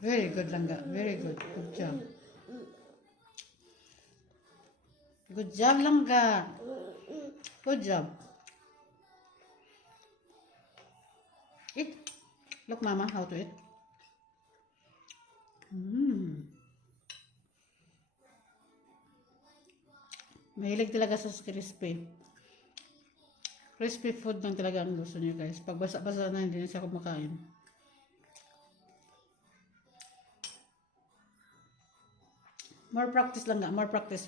Very good, Langga. Very good. Good job. Good job, Langga. Good job. Eat. Look, Mama, how to eat. Mm. Mahilig talaga sa crispy. Crispy food lang talaga ang gusto niya, guys. Pag basa-basa na, hindi na siya kumakain. More practice lang nga. More practice.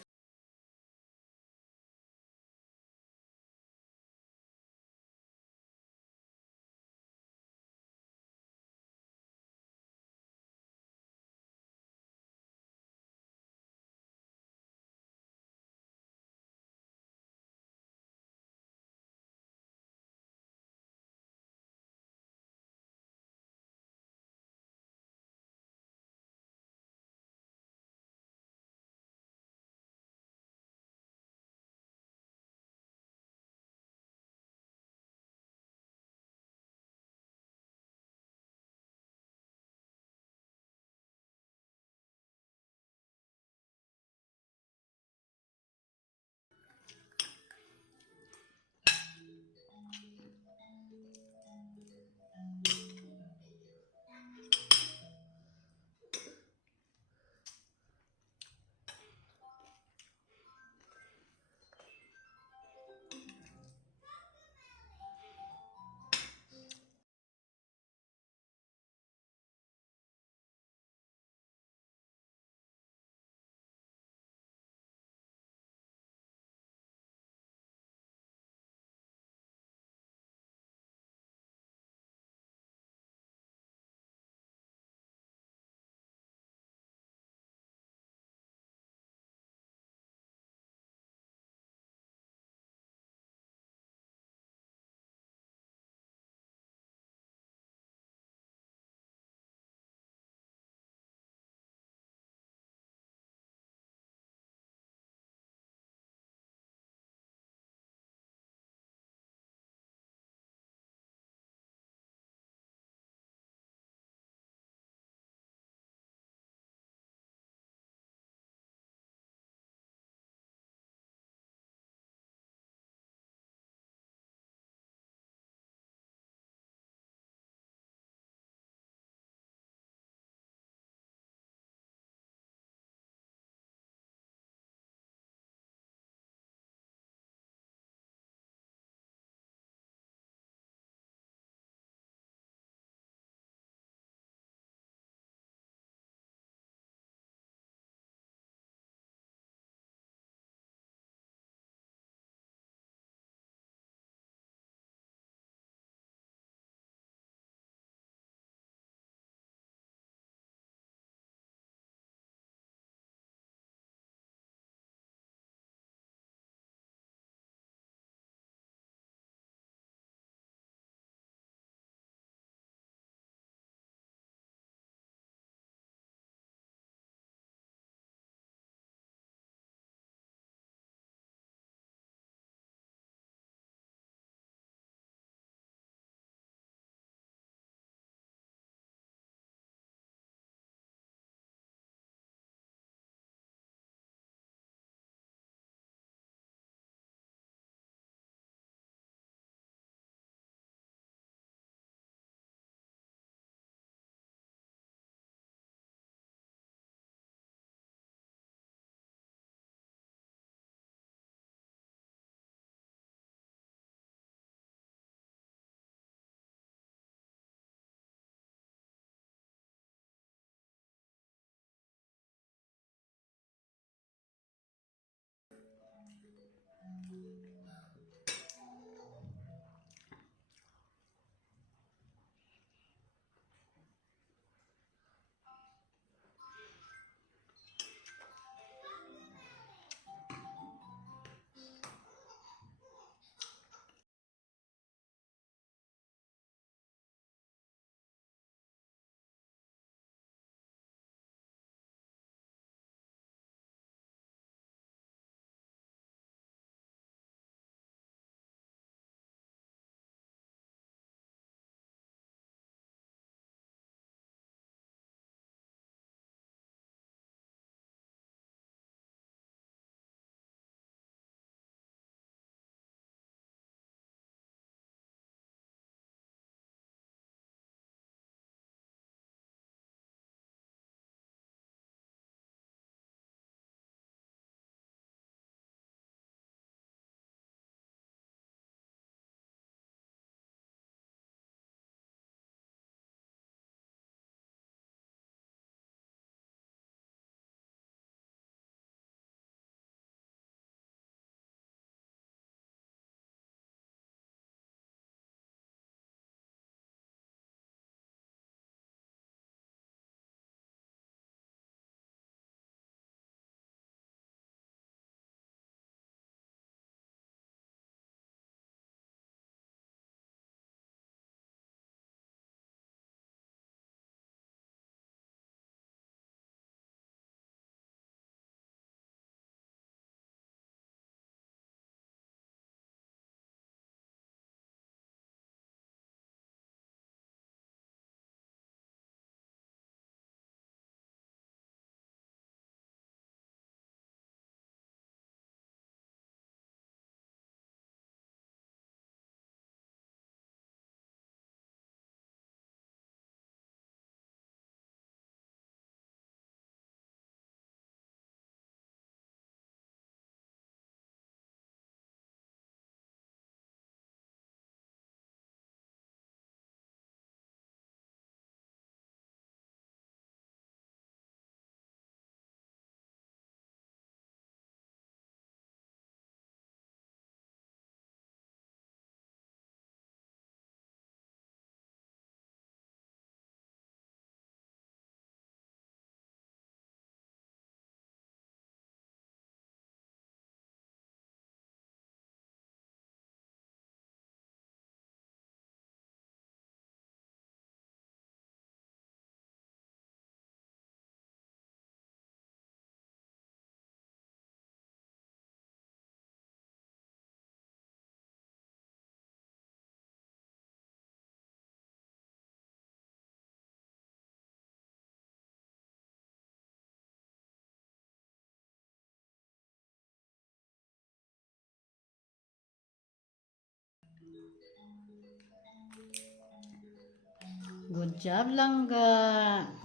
Good job, Langga.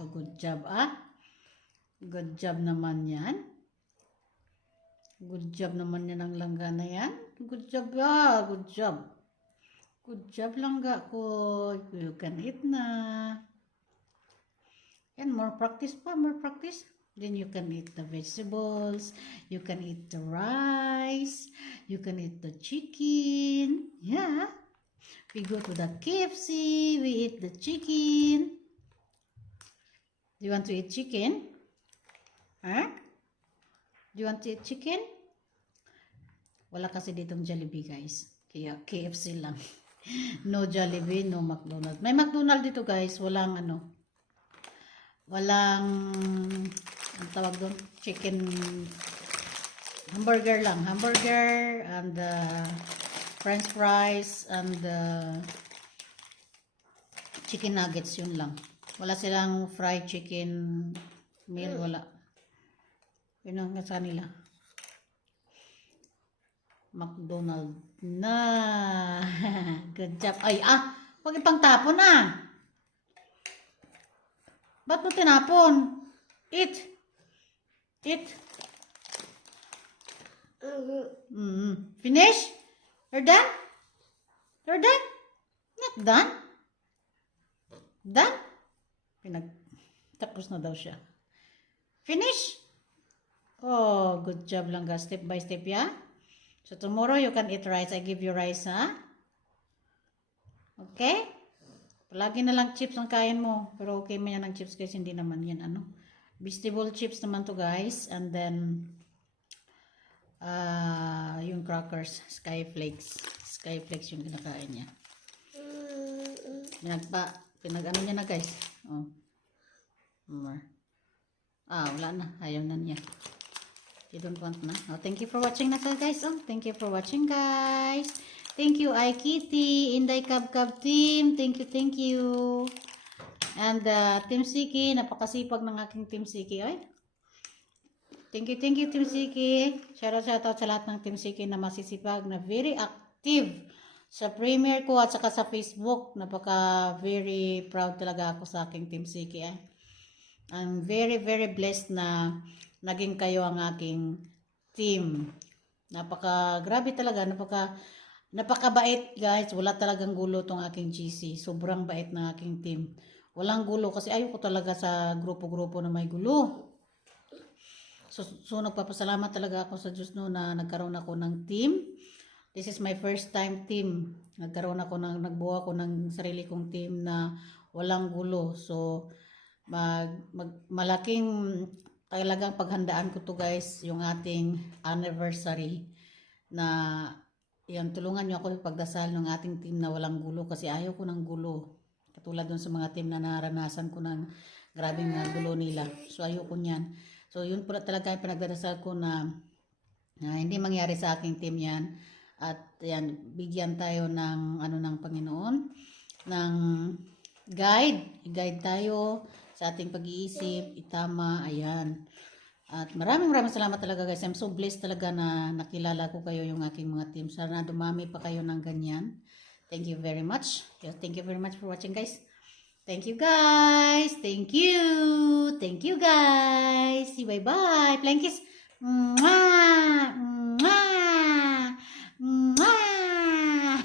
Good job, ah. Good job naman yan. Good job naman yan ang Langga na yan. Good job, ah. Good job. Good job, Langga ko. You can eat na. And more practice pa, more practice. Then you can eat the vegetables. You can eat the rice. You can eat the chicken. Yeah. We go to the KFC. We eat the chicken. Do you want to eat chicken? Huh? Do you want to eat chicken? Wala kasi ditong Jollibee, guys. Kaya KFC lang. No Jollibee, no McDonald's. May McDonald's dito, guys. Walang ang tawag doon, chicken hamburger lang. Hamburger and french fries and chicken nuggets, yun lang. Wala silang fried chicken meal, wala. Yun ang sa nila. McDonald's na. Good job. Ay, huwag ipang tapon ah. Ba't mo tinapon? Eat. Eat. Finish? You're done? You're done? Not done? Done? Tapos na daw siya. Finish? Oh, good job lang, guys. Step by step, yeah? So tomorrow you can eat rice. I give you rice, ha? Okay? Palagi na lang chips ang kain mo. Pero okay man yan ang chips, guys. Hindi naman yan, vegetable chips naman to, guys. And then, yung crackers, Skyflakes. Skyflakes yung kinakain niya. Pinag-ano niya na, guys. Oh. More. Wala na. Ayaw na niya. You don't want na. Oh, thank you for watching na, guys. Oh, thank you for watching, guys. Thank you, iKitty, Inday Cab team. Thank you. And Team Siki, napakasipag ng aking Team Siki. Ay. Thank you, Team Siki. Shout out sa lahat ng Team Siki na masisipag, na very active sa Premiere ko at saka sa Facebook. Very proud talaga ako sa aking Team Siki. Ay. I'm very blessed na naging kayo ang aking team. Grabe talaga, napakabait, guys. Wala talagang gulo tong aking GC. Sobrang bait ng aking team. Walang gulo kasi ayoko talaga sa grupo-grupo na may gulo. So nagpapasalamat talaga ako sa Diyos na nagkaroon ako ng team. This is my first time team. Nagbuo ako ng sarili kong team na walang gulo. So malaking talagang paghandaan ko to, guys, yung ating anniversary na yan, tulungan nyo ako pagdasal ng ating team na walang gulo kasi ayaw ko ng gulo. Katulad dun sa mga team na naranasan ko ng grabing gulo nila. So ayaw ko niyan. So yun pala talaga yung pinagdadasal ko na hindi mangyari sa aking team yan. At yan, bigyan tayo ng ng Panginoon, ng guide tayo sa ating pag-iisip, itama, ayan. At maraming salamat talaga, guys. I'm so blessed talaga na nakilala ko kayo, yung aking mga team. Sana dumami pa kayo ng ganyan. Thank you very much. Thank you very much for watching, guys. Thank you, guys. Thank you. Thank you, guys. See, bye-bye. Flying kiss. Mwah! Mwah! Mwah!